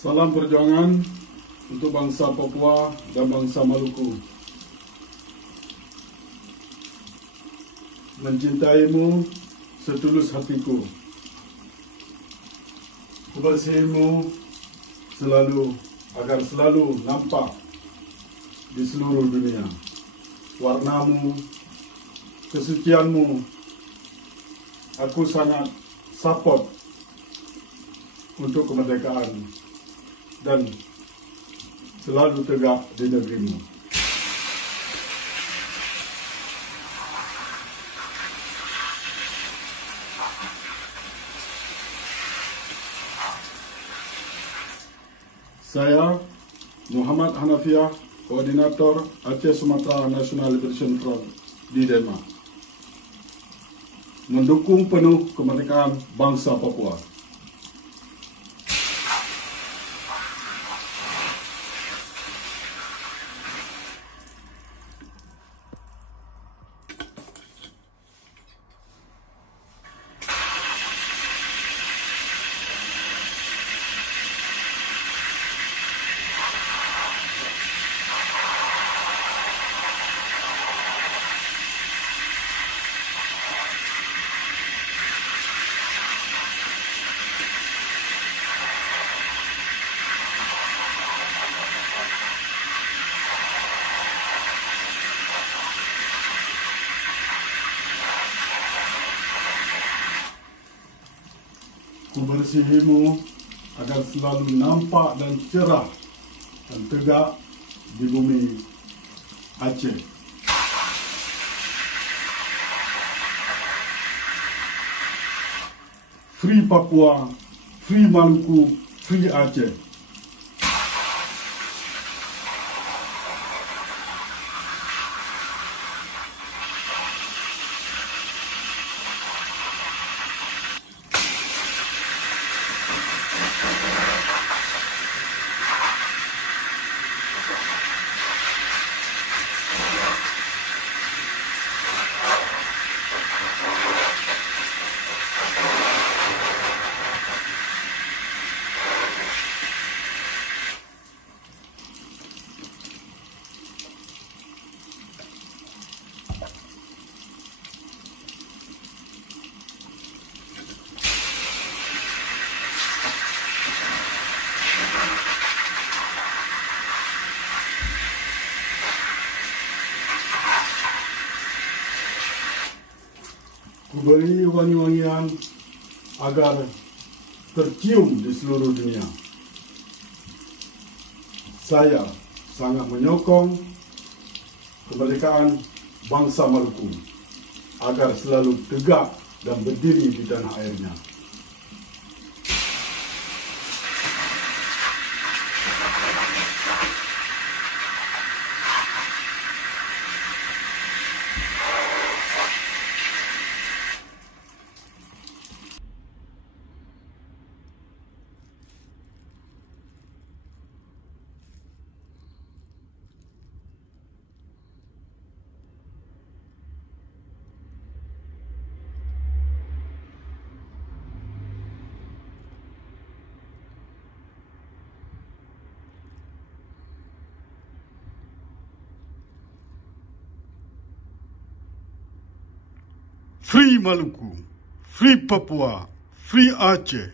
Salam perjuangan untuk bangsa Papua dan bangsa Maluku. Mencintaimu setulus hatiku. Kebersihanmu agar selalu nampak di seluruh dunia. Warnamu, kesucianmu, aku sangat support untuk kemerdekaan dan selalu tegak di negerimu. Saya, Muhammad Hanafiah, Koordinator Aceh Sumatera National Liberation Front di Denmark, mendukung penuh kemerdekaan bangsa Papua. Kubersihimu agar selalu nampak dan cerah dan tegak di bumi Aceh. Free Papua, Free Maluku, Free Aceh. Kuberi wangi-wangian agar tercium di seluruh dunia. Saya sangat menyokong kemerdekaan bangsa Maluku agar selalu tegak dan berdiri di tanah airnya. Free Maluku, Free Papua, Free Aceh.